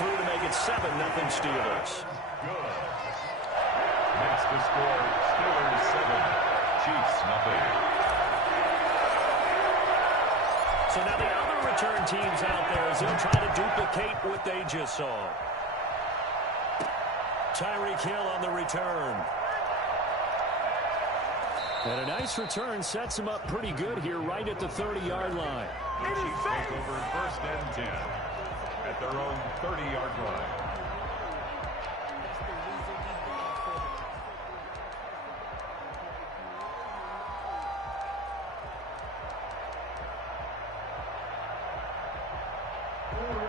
through to make it 7-0 Steelers. Good. Next to score, Steelers 7, Chiefs 0. So now the other return teams out there as they'll try to duplicate what they just saw. Tyreek Hill on the return. And a nice return sets him up pretty good here right at the 30-yard line. The Chiefs take over 1st and 10 at their own 30-yard line.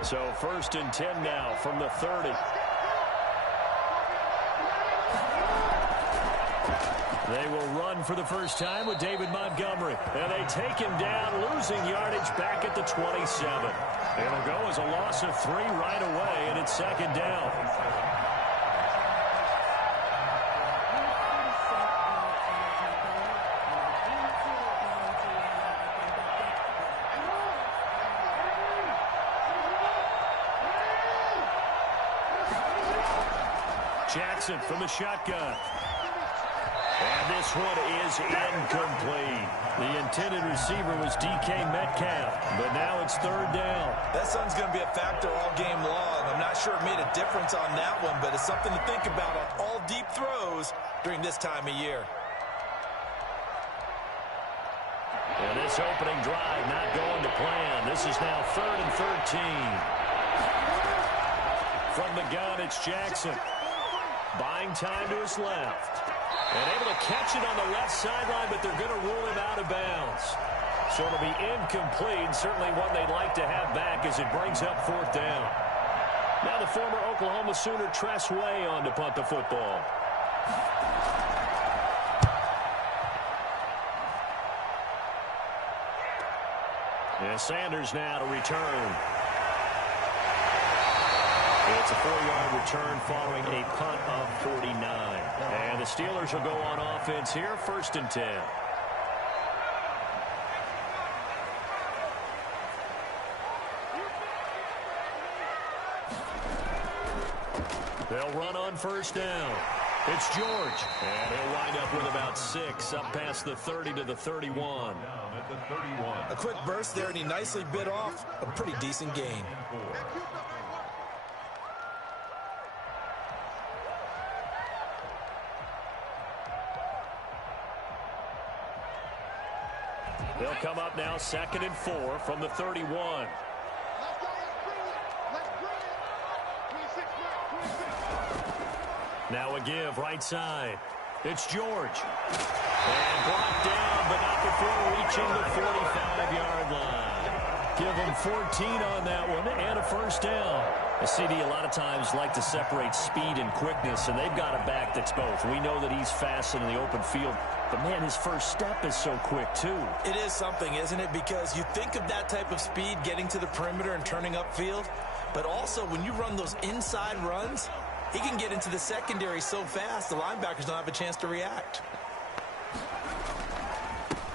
So 1st and 10 now from the 30. They will run for the first time with David Montgomery. And they take him down, losing yardage back at the 27. It'll go as a loss of 3 right away, and it's 2nd down. Jackson from the shotgun. And this one is incomplete. The intended receiver was DK Metcalf, but now it's 3rd down. That sun's going to be a factor all game long. I'm not sure it made a difference on that one, but it's something to think about on all deep throws during this time of year. And this opening drive not going to plan. This is now 3rd and 13. From the gun, it's Jackson. Buying time to his left. And able to catch it on the left sideline, but they're going to rule him out of bounds. So it'll be incomplete, certainly one they'd like to have back as it brings up 4th down. Now the former Oklahoma Sooner Tress Way on to punt the football. And Sanders now to return. It's a 4-yard return following a punt of 49. And the Steelers will go on offense here, 1st and 10. They'll run on 1st down. It's George. And he'll wind up with about 6 up past the 30 to the 31. A quick burst there, and he nicely bit off a pretty decent gain. They'll come up now 2nd and 4 from the 31. Now a give right side. It's George. And blocked down, but not before reaching the 45-yard line. Give them 14 on that one and a 1st down. A CD a lot of times like to separate speed and quickness, and they've got a back that's both. We know that he's fast in the open field, but, man, his first step is so quick, too. It is something, isn't it? Because you think of that type of speed getting to the perimeter and turning upfield, but also when you run those inside runs, he can get into the secondary so fast the linebackers don't have a chance to react.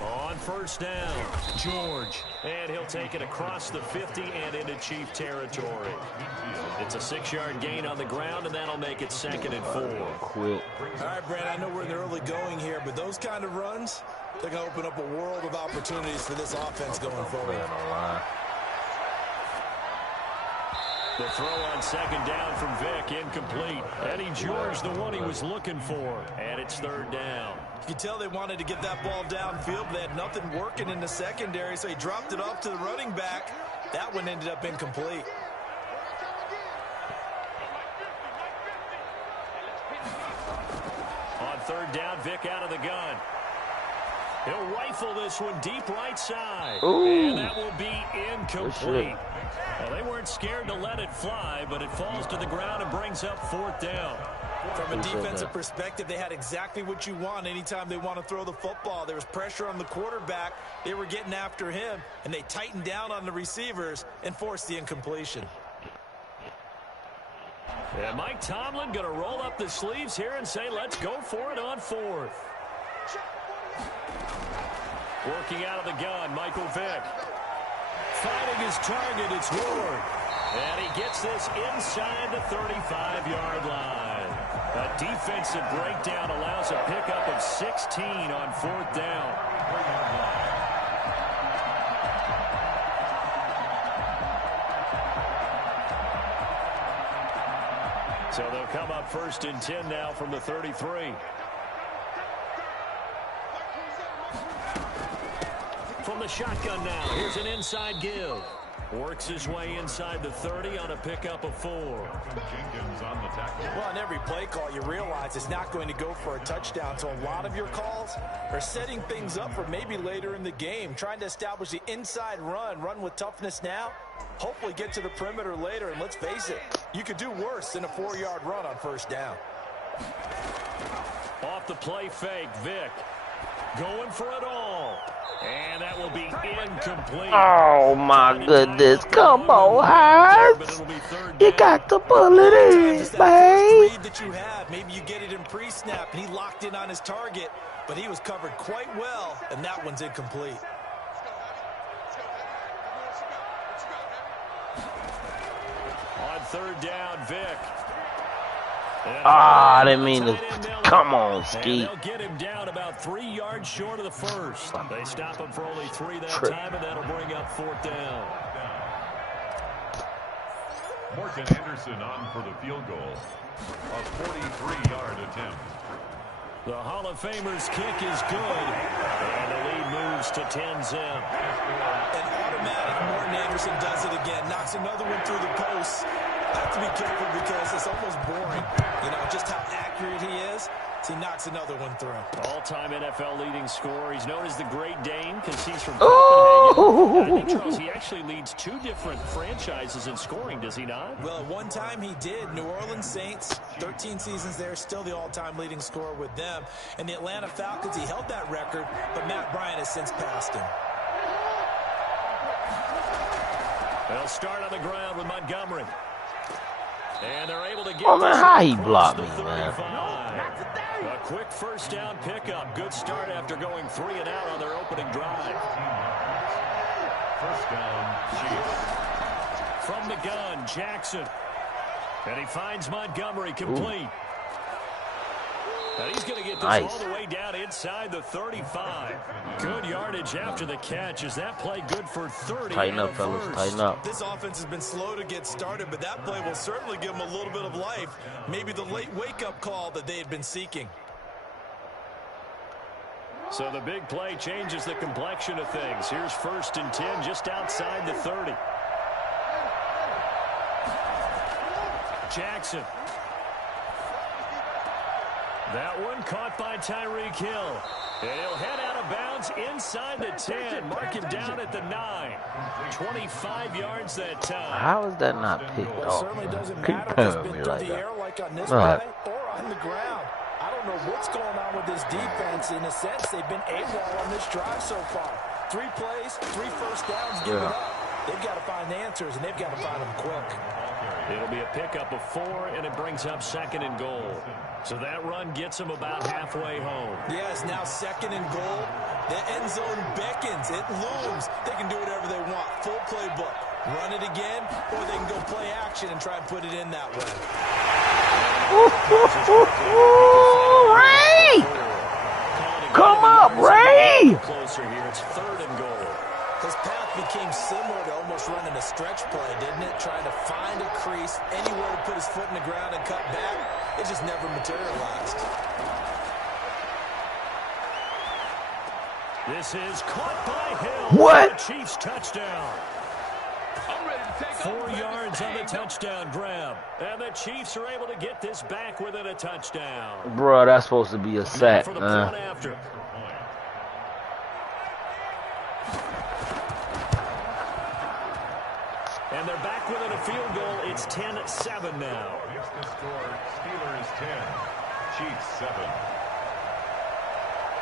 On 1st down, George. And he'll take it across the 50 and into Chief territory. It's a 6-yard gain on the ground, and that'll make it 2nd and 4. All right, Brad, I know we're in the early going here, but those kind of runs, they're going to open up a world of opportunities for this offense going forward. The throw on 2nd down from Vick, incomplete. Eddie George, the one he was looking for. And it's 3rd down. You could tell they wanted to get that ball downfield, but they had nothing working in the secondary, so he dropped it off to the running back. That one ended up incomplete. On 3rd down, Vick out of the gun. He'll rifle this one deep right side. Ooh. And that will be incomplete. Well, they weren't scared to let it fly, but it falls to the ground and brings up 4th down. From a defensive perspective, they had exactly what you want anytime they want to throw the football. There was pressure on the quarterback. They were getting after him, and they tightened down on the receivers and forced the incompletion. And Mike Tomlin going to roll up the sleeves here and say, let's go for it on 4th. Working out of the gun, Michael Vick. Finding his target, it's Ward. And he gets this inside the 35-yard line. A defensive breakdown allows a pickup of 16 on 4th down. So they'll come up 1st and 10 now from the 33. From the shotgun now, here's an inside give. Works his way inside the 30 on a pickup of 4. Jenkins on the tackle. Well, on every play call, you realize it's not going to go for a touchdown. So a lot of your calls are setting things up for maybe later in the game, trying to establish the inside run with toughness now, hopefully get to the perimeter later. And let's face it, you could do worse than a 4-yard run on 1st down. Off the play fake, Vick going for it all. And that will be incomplete. Oh, my goodness. Come on, Hurts. You got to pull it in, man. That you have. Maybe you get it in pre-snap, and he locked in on his target, but he was covered quite well, and that one's incomplete. On 3rd down, Vick. Ah, I didn't mean to. Come on, Ski. They'll get him down about 3 yards short of the 1st. They stop him for only 3 that time, and that'll bring up 4th down. Morton Anderson on for the field goal. A 43-yard attempt. The Hall of Famer's kick is good, and the lead moves to 10-zip. And automatic, Morton Anderson does it again. Knocks another one through the post. Have to be careful because it's almost boring. You know, just how accurate he is. So he knocks another one through. All-time NFL leading scorer. He's known as the Great Dane because he's from Copenhagen. I think, Charles, he actually leads 2 different franchises in scoring, does he not? Well, at one time he did. New Orleans Saints, 13 seasons there, still the all-time leading scorer with them. And the Atlanta Falcons, he held that record, but Matt Bryant has since passed him. They'll start on the ground with Montgomery. And they're able to get Oh, man, how he blocked me, man. A quick 1st down pickup. Good start after going 3 and out on their opening drive. 1st down, Chiefs. From the gun, Jackson. And he finds Montgomery complete. Ooh. And he's going to get this all the way down inside the 35. Good yardage after the catch. Is that play good for 30? Tighten up, fellas. Tighten up. This offense has been slow to get started, but that play will certainly give them a little bit of life. Maybe the late wake-up call that they had been seeking. So the big play changes the complexion of things. Here's 1st and 10 just outside the 30. Jackson. That one caught by Tyreek Hill. And he'll head out of bounds inside the 10. Mark him down at the 9. 25 yards that time. How is that not picked Well, it off? certainly doesn't Keep matter if it's playing been me through like the that. air like on this Right. play or on the ground. I don't know what's going on with this defense. In a sense, they've been AWOL on this drive so far. 3 plays, 3 1st downs given up. They've got to find answers, and they've got to find them quick. It'll be a pickup of 4, and it brings up 2nd and goal. So that run gets them about halfway home. Yeah, it's now 2nd and goal. The end zone beckons. It looms. They can do whatever they want. Full playbook. Run it again, or they can go play action and try and put it in that way. Ray! Come up, Ray! Closer here. It's 3rd and goal. His path became similar to almost running a stretch play, didn't it? Trying to find a crease, anywhere to put his foot in the ground and cut back. It just never materialized. This is caught by Hill. What? The Chiefs touchdown. 4 yards on the touchdown grab. And the Chiefs are able to get this back within a touchdown. Bro, that's supposed to be a sack, For the man. point after. And they're back within a field goal. It's 10-7 now. Here's the score. Steelers 10, Chiefs 7.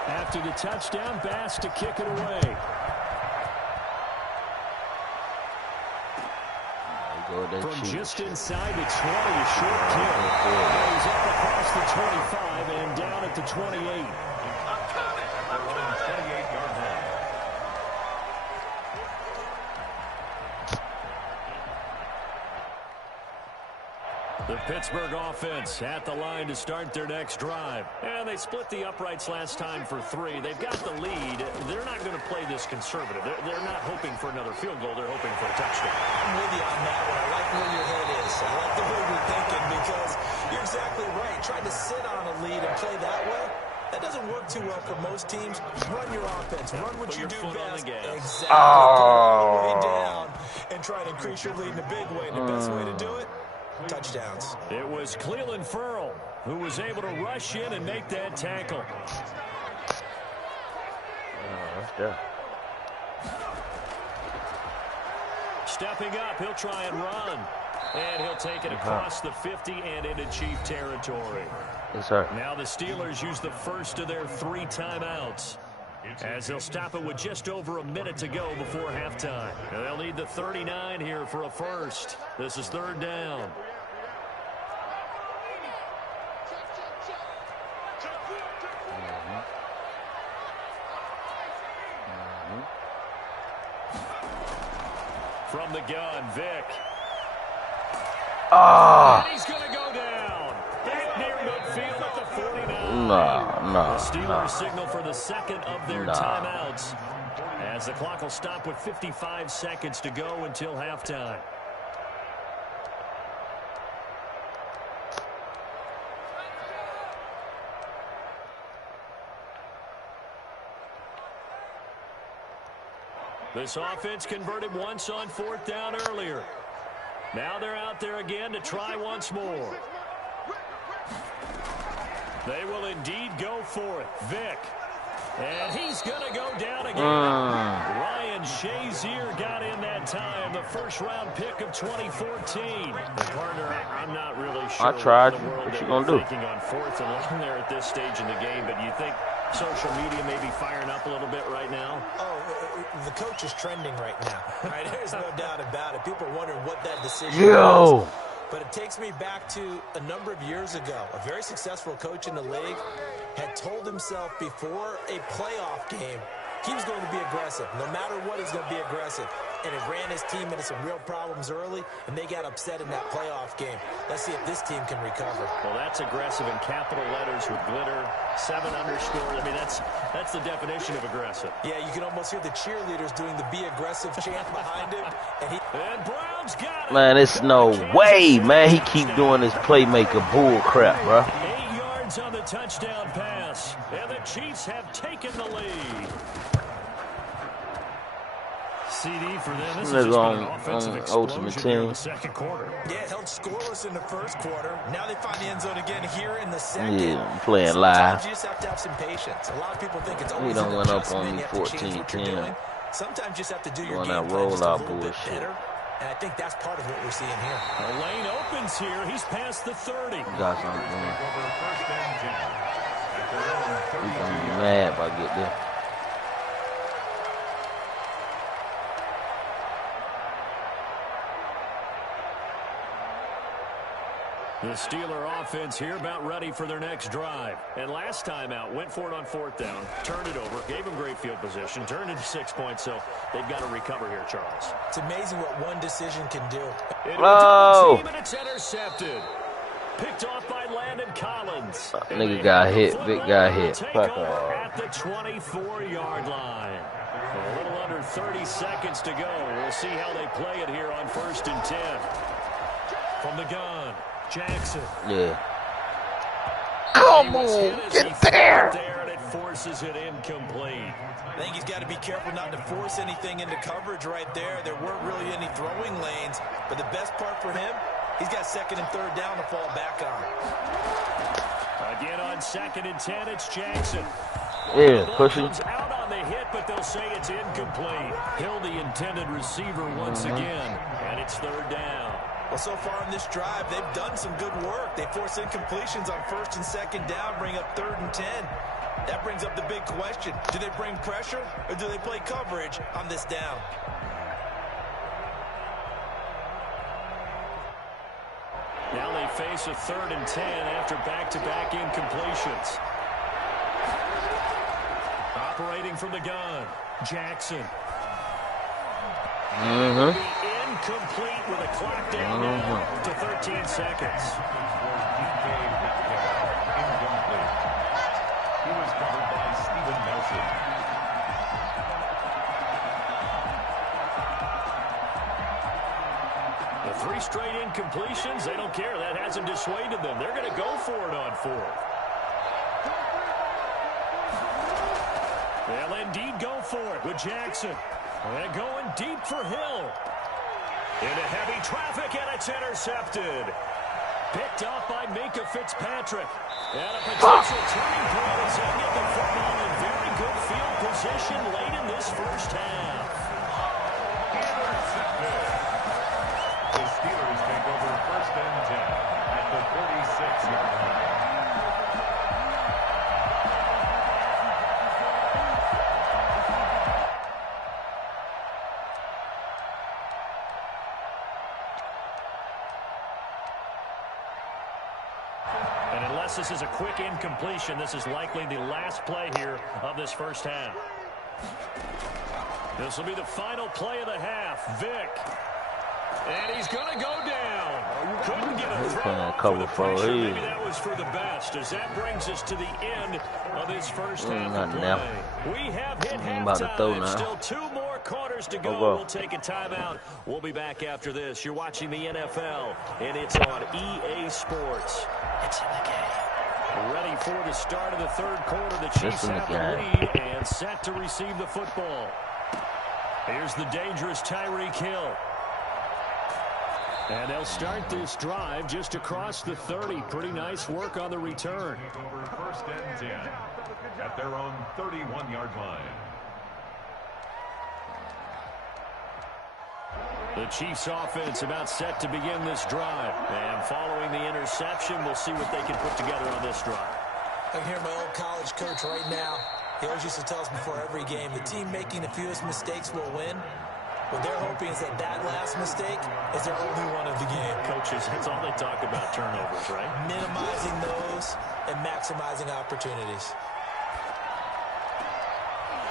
After the touchdown, Bass to kick it away. From just inside the 20, a short kick. He's up across the 25 and down at the 28. 28-yard line. The Pittsburgh offense at the line to start their next drive. And they split the uprights last time for 3. They've got the lead. They're not going to play this conservative. They're not hoping for another field goal. They're hoping for a touchdown. I'm with you on that one. I like where your head is. I like the way you're thinking because you're exactly right. Trying to sit on a lead and play that way, that doesn't work too well for most teams. Run your offense. Run what you do best. Exactly. All the way down and try to increase your lead in a big way. And the best way to do it, touchdowns. It was Clelin Ferrell who was able to rush in and make that tackle. Stepping up, he'll try and run. And he'll take it across the 50 and into Chief territory. Yes, sir. Now the Steelers use the first of their 3 timeouts, as they'll stop it with just over a minute to go before halftime. And they'll need the 39 here for a first. This is 3rd down. From the gun, Vick. And he's going to go down. Back near midfield at the 49. The Steelers signal for the second of their timeouts, as the clock will stop with 55 seconds to go until halftime. This offense converted once on 4th down earlier. Now they're out there again to try once more. They will indeed go for it. Vick. And he's going to go down again. Ryan Shazier got in that time, the first-round pick of 2014. The partner, I'm not really sure. I tried. What you going to do? Thinking on 4th and long there at this stage in the game, but you think social media may be firing up a little bit right now? The coach is trending right now. Right? There's no doubt about it. People are wondering what that decision was. But it takes me back to a number of years ago. A very successful coach in the league had told himself before a playoff game he was going to be aggressive. No matter what, he's going to be aggressive. And it ran his team into some real problems early, and they got upset in that playoff game. Let's see if this team can recover. Well, that's aggressive in capital letters with glitter, 7 underscores. I mean, that's the definition of aggressive. Yeah, you can almost hear the cheerleaders doing the be aggressive chant behind him. And Brown's got it. Man, it's no way, man. He keep doing this playmaker bull crap, bro. 8 yards on the touchdown pass, and the Chiefs have taken the lead. CD for them. This is on an offensive Ultimate Team. in the second quarter. Yeah, held scoreless in the first quarter. Now they find the end zone again here in the second. Yeah, I'm playing Sometimes live. you just have to have some patience. A lot of people think it's We always done an went up adjustment. on You have to change what you're 14-10. doing. Sometimes you just have to do your Doing game that plan just a rollout little bit bullshit. better. And I think that's part of what we're seeing here. The lane opens here. He's past the 30. Got something. Over 1st and 10. At their own He's 32. gonna be mad if I get there. The Steeler offense here about ready for their next drive. And last time out, went for it on 4th down, turned it over, gave them great field position, turned into 6 points, so they've got to recover here, Charles. It's amazing what one decision can do. Team, and it's intercepted. Picked off by Landon Collins. Nigga got hit. Vic got hit. Take off at the 24-yard line. A little under 30 seconds to go. We'll see how they play it here on 1st and 10. From the gun, Jackson. Yeah. Come on, get there. And it forces it incomplete. I think he's got to be careful not to force anything into coverage right there. There weren't really any throwing lanes, but the best part for him, he's got 2nd and 3rd down to fall back on. Again on 2nd and 10, it's Jackson. Yeah, pushing. Comes out on the hit, but they'll say it's incomplete. Hill, the intended receiver once again, and it's 3rd down. Well, so far in this drive, they've done some good work. They force incompletions on 1st and 2nd down, bring up 3rd and 10. That brings up the big question. Do they bring pressure or do they play coverage on this down? Now they face a 3rd and 10 after back-to-back incompletions. Operating from the gun, Jackson. Incomplete with a clock down now to 13 seconds. Incomplete. He was covered by Steven Nelson. The 3 straight incompletions, they don't care. That hasn't dissuaded them. They're going to go for it on 4th. They'll indeed go for it with Jackson. And going deep for Hill. Into heavy traffic, and it's intercepted. Picked up by Minkah Fitzpatrick. And a potential turning point as they get the football in very good field position late in this first half. Intercepted. The Steelers take over 1st and 10 at the 36-yard line. And unless this is a quick incompletion, this is likely the last play here of this first half. This will be the final play of the half. Vick. And he's going to go down. Couldn't get a throw for the pressure. Maybe that was for the best, as that brings us to the end of this first half of play. We have hit halftime. Still 2 more quarters to go. We'll take a timeout. We'll be back after this. You're watching the NFL, and it's on EA Sports. It's in the game. Ready for the start of the 3rd quarter. The Chiefs have the lead and set to receive the football. Here's the dangerous Tyreek Hill. And they'll start this drive just across the 30. Pretty nice work on the return. Over 1st and 10 at their own 31-yard line. The Chiefs offense about set to begin this drive. And following the interception, we'll see what they can put together on this drive. I can hear my old college coach right now. He always used to tell us before every game, the team making the fewest mistakes will win. What they're hoping is that last mistake is their only one of the game. Coaches, that's all they talk about, turnovers, right? Minimizing those and maximizing opportunities.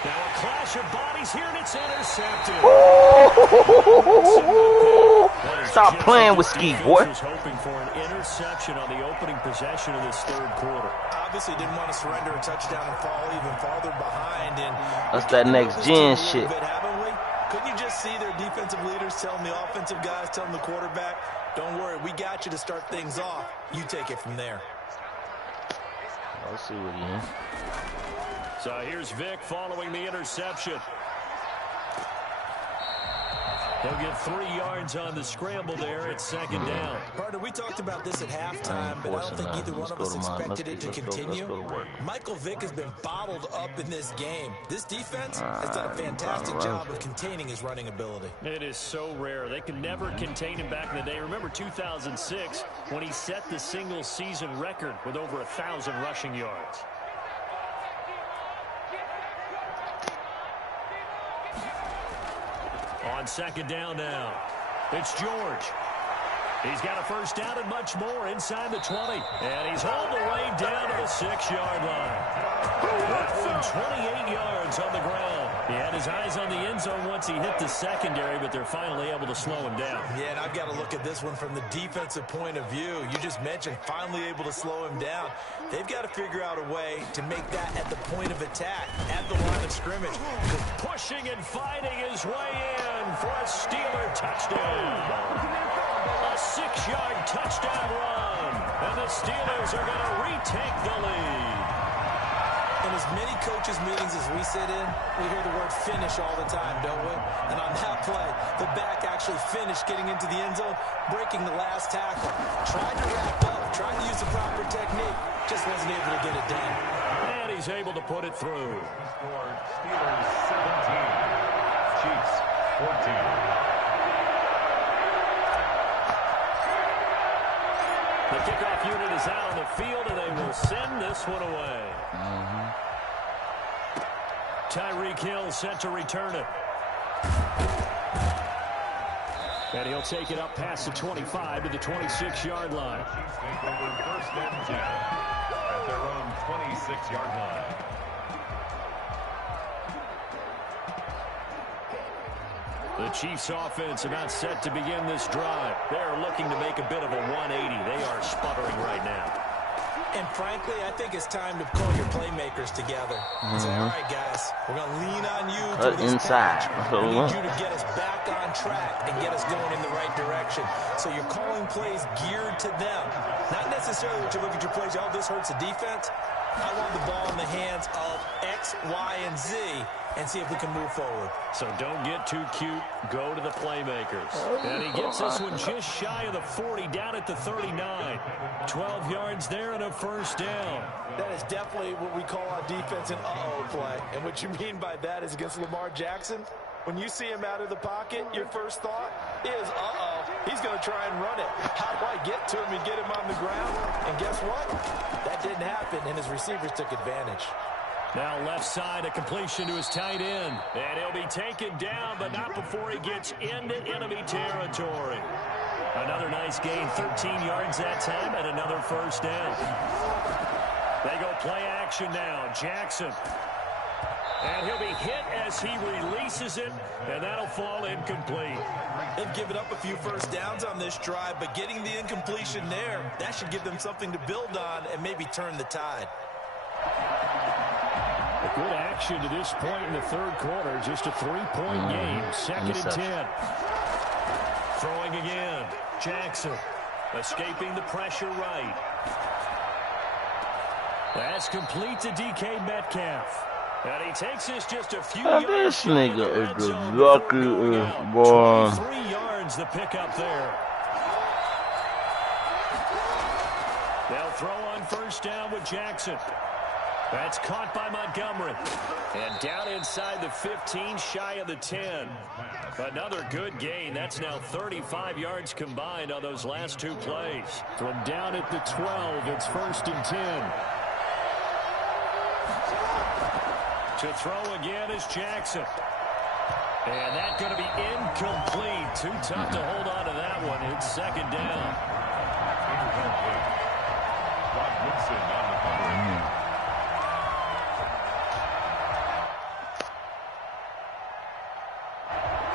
Now a clash of bodies here, and it's intercepted. Stop playing with Ski, boy. Was hoping for an interception on the opening possession of this 3rd quarter. Obviously didn't want to surrender a touchdown and fall even farther behind. And that's that next gen shit. Couldn't you just see their defensive leaders telling the offensive guys, telling the quarterback, don't worry, we got you to start things off. You take it from there. I'll see what he is. So here's Vick following the interception. He'll get 3 yards on the scramble there. It's 2nd down. Partner, we talked about this at halftime, but I don't think either one of us expected it to continue. Michael Vick has been bottled up in this game. This defense has done a fantastic job of containing his running ability. It is so rare. They could never contain him back in the day. Remember 2006 when he set the single-season record with over 1,000 rushing yards. On 2nd down now, it's George. He's got a first down and much more inside the 20. And he's hauled the way down to the 6-yard line. That one 28 yards on the ground. He had his eyes on the end zone once he hit the secondary, but they're finally able to slow him down. Yeah, and I've got to look at this one from the defensive point of view. You just mentioned finally able to slow him down. They've got to figure out a way to make that at the point of attack, at the line of scrimmage. Pushing and fighting his way in for a Steeler touchdown. A 6-yard touchdown run. And the Steelers are going to retake the lead. In as many coaches' meetings as we sit in, we hear the word finish all the time, don't we? And on that play, the back actually finished getting into the end zone, breaking the last tackle. Tried to wrap up, trying to use the proper technique, just wasn't able to get it done. And he's able to put it through. Scored Steelers 17, Chiefs 14. The kickoff unit is out on the field, and they will send this one away. Tyreek Hill set to return it. And he'll take it up past the 25 to the 26-yard line. Chiefs take over 1st and 10 at their own 26-yard line. The Chiefs offense about set to begin this drive. They're looking to make a bit of a 180. They are sputtering right now. And frankly, I think it's time to call your playmakers together. Say, all right, guys, we're going to lean on you through this inside. patch. We need you to get us back on track and get us going in the right direction. So you're calling plays geared to them. Not necessarily that you look at your plays, oh, this hurts the defense. I want the ball in the hands of X, Y, and Z and see if we can move forward. So don't get too cute. Go to the playmakers. And he gets this one just shy of the 40, down at the 39. 12 yards there and a first down. That is definitely what we call on defense an uh-oh play. And what you mean by that is against Lamar Jackson, when you see him out of the pocket, your first thought is, uh-oh, he's going to try and run it. How do I get to him and get him on the ground? And guess what? That didn't happen, and his receivers took advantage. Now left side, a completion to his tight end. And he'll be taken down, but not before he gets into enemy territory. Another nice gain, 13 yards that time, and another first down. They go play action now. Jackson. And he'll be hit as he releases it, and that'll fall incomplete. They've given up a few first downs on this drive, but getting the incompletion there, that should give them something to build on and maybe turn the tide. A good action to this point in the third quarter. Just a 3-point game. Second and 10. Throwing again. Jackson escaping the pressure right. That's complete to DK Metcalf. And he takes this just a few yards. This nigga is the luckiest boy. 3 yards the pickup there. They'll throw on first down with Jackson. That's caught by Montgomery. And down inside the 15, shy of the 10. Another good gain. That's now 35 yards combined on those last two plays. From down at the 12, it's first and 10. To throw again is Jackson. And that's going to be incomplete. Too tough to hold on to that one. It's second down.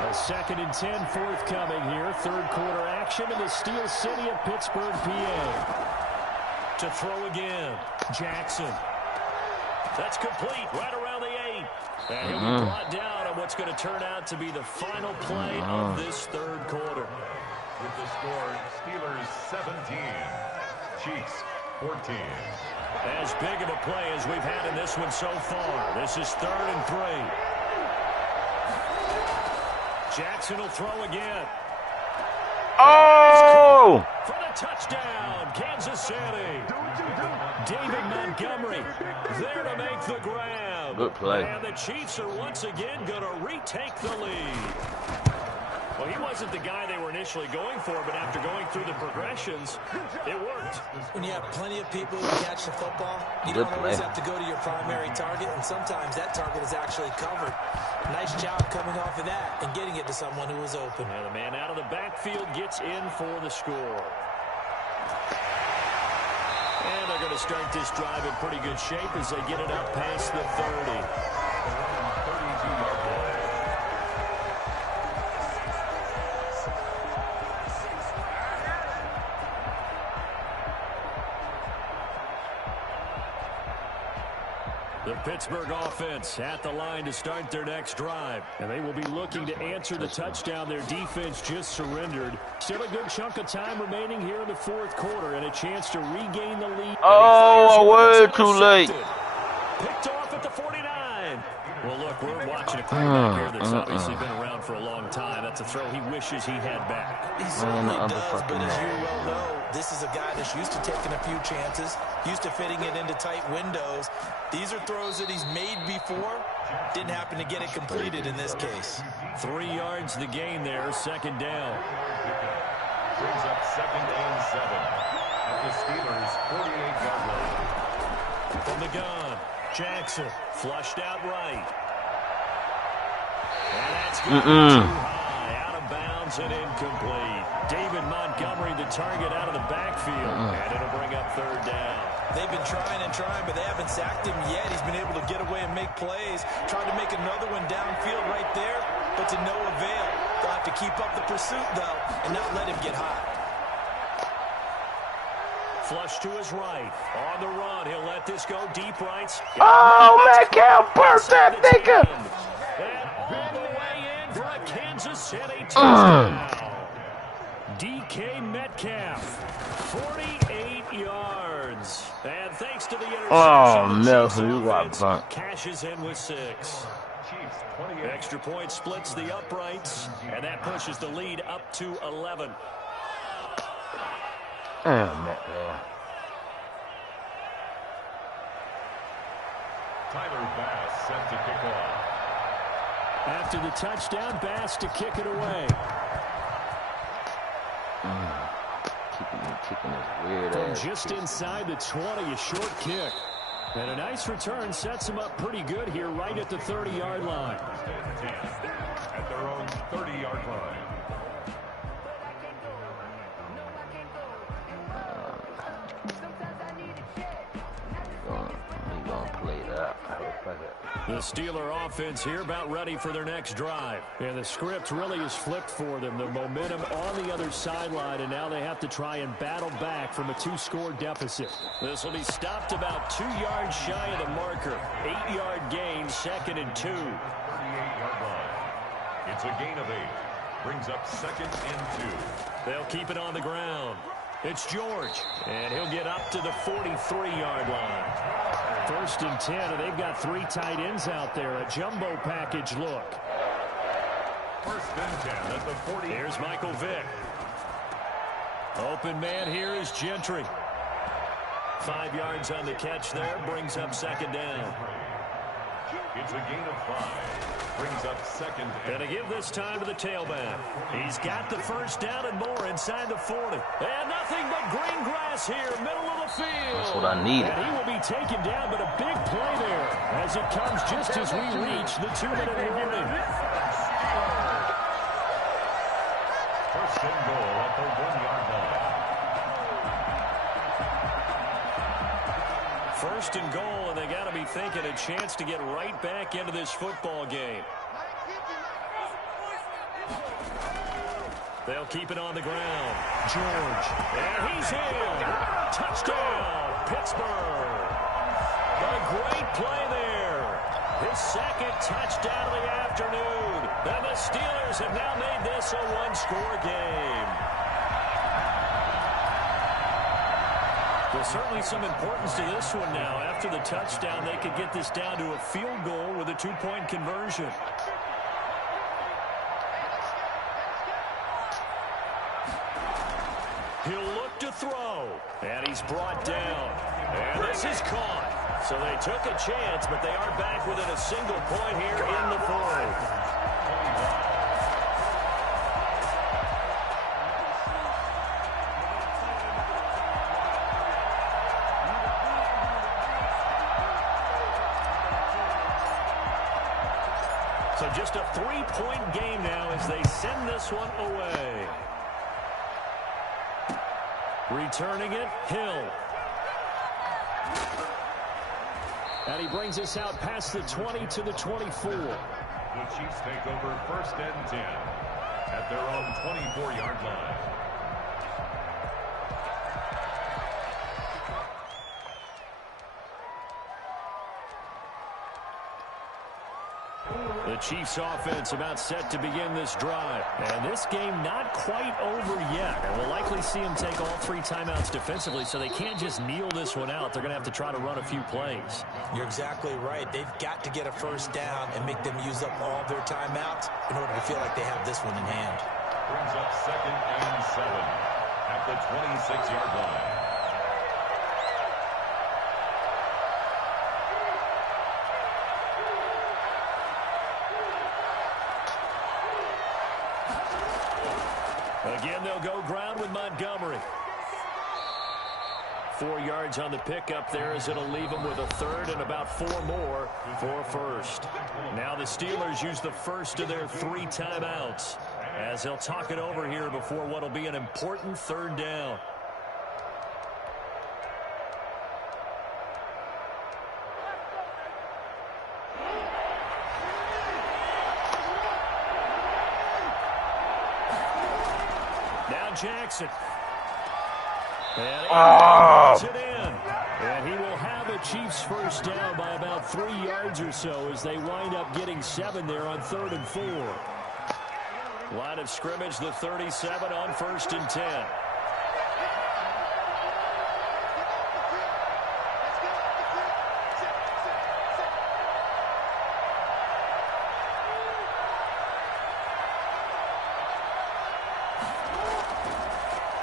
A second and 10 forthcoming here. Third quarter action in the Steel City of Pittsburgh, PA. To throw again, Jackson. That's complete right around the 8. And he'll be brought down on what's going to turn out to be the final play of this third quarter. With the score, Steelers 17, Chiefs 14. As big of a play as we've had in this one so far. This is 3rd and 3. Jackson will throw again. Oh! For the touchdown, Kansas City. David Montgomery there to make the grab. Good play. And the Chiefs are once again going to retake the lead. Well, he wasn't the guy they were initially going for, but after going through the progressions, it worked. When you have plenty of people who catch the football, you don't always have to go to your primary target, and sometimes that target is actually covered. Nice job coming off of that and getting it to someone who was open. And the man out of the backfield gets in for the score. And they're going to start this drive in pretty good shape as they get it up past the 30. 32-yard line. The Pittsburgh offense at the line to start their next drive. And they will be looking to answer the touchdown their defense just surrendered. Still a good chunk of time remaining here in the fourth quarter and a chance to regain the lead. Oh, way too late. Picked off at the 49. Well, look, we're watching a quarterback here that's obviously been around for a long time. That's a throw he wishes he had back. He certainly does, but as you well know, this is a guy that's used to taking a few chances, used to fitting it into tight windows. These are throws that he's made before. Didn't happen to get it completed in this case. 3 yards the gain there, second down. Brings up 2nd and 7 at the Steelers' 48-yard line. From the gun, Jackson flushed out right. And that's going too high, out of bounds and incomplete. David Montgomery, the target out of the backfield, and it'll bring up 3rd down. They've been trying and trying, but they haven't sacked him yet. He's been able to get away and make plays. Tried to make another one downfield right there, but to no avail. have to keep up the pursuit, though, and not let him get hot. Flush to his right. On the run. He'll let this go deep right. Oh, Metcalf burnt that nigga. And all the way in for a Kansas City touchdown. DK Metcalf, 48 yards. And thanks to the interception, cashes in with 6. Extra point splits the uprights, and that pushes the lead up to 11. Tyler Bass set to kick off. After the touchdown, Bass to kick it away. From just inside the 20, a short kick. And a nice return sets him up pretty good here right at the 30-yard line. At their own 30-yard line. The Steeler offense here about ready for their next drive. And the script really is flipped for them. The momentum on the other sideline, and now they have to try and battle back from a 2-score deficit. This will be stopped about 2 yards shy of the marker. 8-yard gain, 2nd and 2. 38-yard line. It's a gain of 8. Brings up 2nd and 2. They'll keep it on the ground. It's George, and he'll get up to the 43-yard line. 1st and 10, and they've got 3 tight ends out there. A jumbo package look. 1st and 10 at the 40. Here's Michael Vick. Open man here is Gentry. 5 yards on the catch there. Brings up 2nd down. It's a gain of 5. Brings up 2nd and Gonna give this time to the tailback. He's got the 1st down and more inside the 40. And nothing but green grass here, middle of the field. That's what I needed. And he will be taken down, but a big play there as it comes just as we reach the 2-minute warning. 1st and goal at the 1-yard line. 1st and goal, and they got to be thinking a chance to get right back into this football game. They'll keep it on the ground. George, and he's in. Touchdown, Pittsburgh. A great play there. His 2nd touchdown of the afternoon. And the Steelers have now made this a 1-score game. Well, certainly some importance to this one now. After the touchdown, they could get this down to a field goal with a 2-point conversion. He'll look to throw, and he's brought down. And this is caught. So they took a chance, but they are back within a single point here in the 4th. So just a 3-point game now as they send this one away. Returning it, Hill. And he brings us out past the 20 to the 24. The Chiefs take over 1st and 10 at their own 24-yard line. The Chiefs offense about set to begin this drive. And this game not quite over yet. And we'll likely see them take all 3 timeouts defensively, so they can't just kneel this one out. They're going to have to try to run a few plays. You're exactly right. They've got to get a 1st down and make them use up all their timeouts in order to feel like they have this one in hand. Brings up 2nd and 7 at the 26-yard line. Again, they'll go ground with Montgomery. 4 yards on the pickup there as it'll leave them with a 3rd and about 4 more for 1st. Now the Steelers use the 1st of their 3 timeouts as they'll talk it over here before what will be an important 3rd down. Jackson. And he puts it in. And he will have a Chiefs first down by about 3 yards or so as they wind up getting 7 there on 3rd and 4. Line of scrimmage, the 37 on 1st and 10.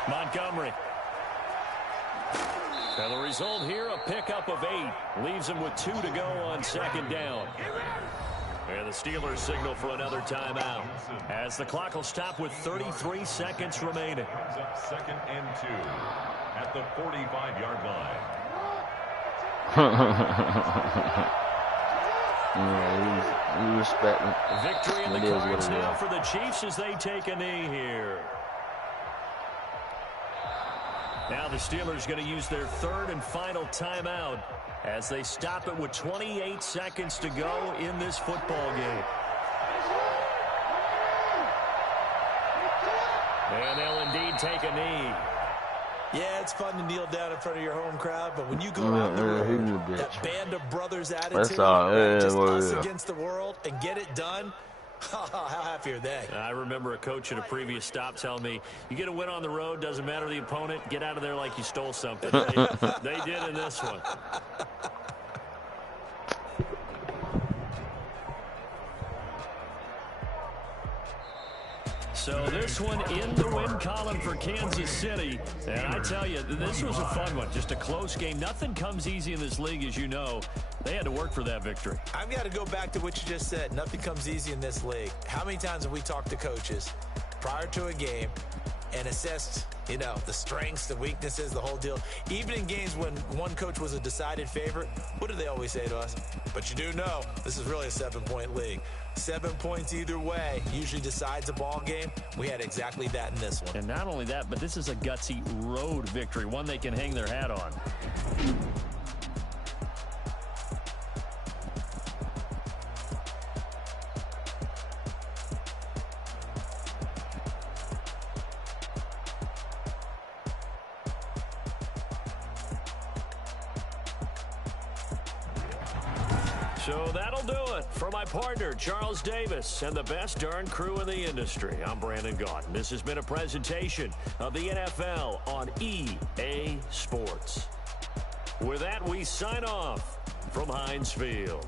Montgomery. And the result here, a pickup of 8. Leaves him with 2 to go on 2nd down. And the Steelers signal for another timeout as the clock will stop with 33 seconds remaining. Comes up 2nd and 2 at the 45-yard line. Yeah, he's respecting. Victory in the cards now for the Chiefs as they take a knee here. Now the Steelers going to use their 3rd and final timeout as they stop it with 28 seconds to go in this football game. And they'll indeed take a knee. Yeah, it's fun to kneel down in front of your home crowd, but when you go out the road, that band of brothers attitude, just us against the world, and get it done, how happy are they? I remember a coach at a previous stop telling me, you get a win on the road, doesn't matter the opponent, get out of there like you stole something. They did in this one. So this one in the win column for Kansas City. And I tell you, this was a fun one. Just a close game. Nothing comes easy in this league, as you know. They had to work for that victory. I've got to go back to what you just said. Nothing comes easy in this league. How many times have we talked to coaches prior to a game and assessed, you know, the strengths, the weaknesses, the whole deal? Even in games when one coach was a decided favorite, what do they always say to us? But you do know this is really a 7-point league. 7 points either way usually decides a ball game. We had exactly that in this one. And not only that, but this is a gutsy road victory, one they can hang their hat on. So that'll do it for my partner, Charles Davis, and the best darn crew in the industry. I'm Brandon Gaudin. This has been a presentation of the NFL on EA Sports. With that, we sign off from Heinz Field.